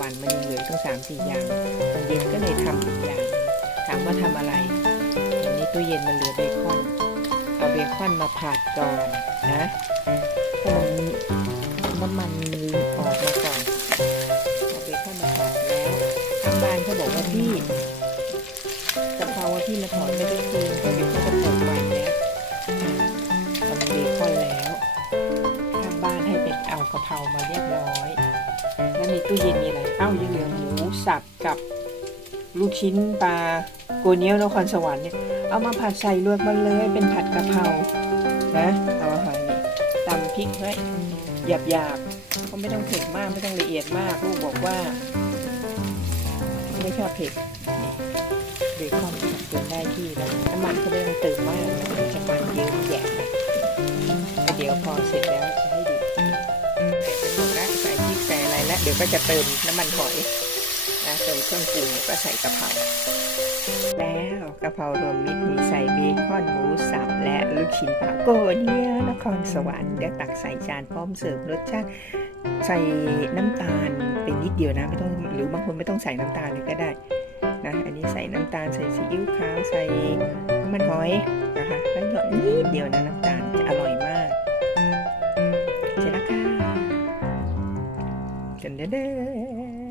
วันมันเหลืออีกตั้งสามสี่อย่างตอนเย็นก็เลยทำอีกอย่าง ถามว่าทำอะไรเห็นในตู้เย็นมันเหลือเบคอน เอาเบคอนมาผัดก่อนนะให้มันน้ำมันมันออกมาก่อนเอาเบคอนมาผัดแล้วทางบ้านเขาบอกว่าพี่กะเพราว่าพี่มาถอนไม่ได้คืนก็เดี๋ยวเขาจะปลูกใหม่แล้วทำเบคอนแล้ว ทางบ้านให้เป็นเอากะเพรามาเรียบร้อย ตู้เย็นมีอะไร เอ้ายังเหลือหมูสับกับลูกชิ้นปลาโกเนียวนครสวรรค์เนี่ย เอามาผัดใส่รวมกันเลยเป็นผัดกะเพรา นะ เอาอาหารนี่ตำพริกไว้หยาบหยาบก็ไม่ต้องเผ็ดมากไม่ต้องละเอียดมาก ลูกบอกว่า ไม่ชอบเผ็ดนี่เบคอนผัดจนได้ที่แล้วน้ำมันก็ไม่ต้องเติมมากจะมันเยอะแยะเลยแต่เดี๋ยวพอเสร็จแล้ว เดี๋ยวก็จะเติมน้ำมันหอยนะเติมเครื่องปรุงก็ใส่กะเพราแล้วกะเพรารวมมิตรมีใส่เบคอนหมูสับและลูกชิ้นปลาโกเนียนครสวรรค์เดี๋ยวตักใส่จานพร้อมเสิร์ฟรสชาติใส่น้ำตาลเป็นนิดเดียวนะไม่ต้องหรือบางคนไม่ต้องใส่น้ำตาลเลยก็ได้นะอันนี้ใส่น้ำตาลใส่ซีอิ๊วขาวใส่น้ำมันหอยนะคะแล้วหยดนิดเดียวนะน้ำตาล Dun, dun, dun.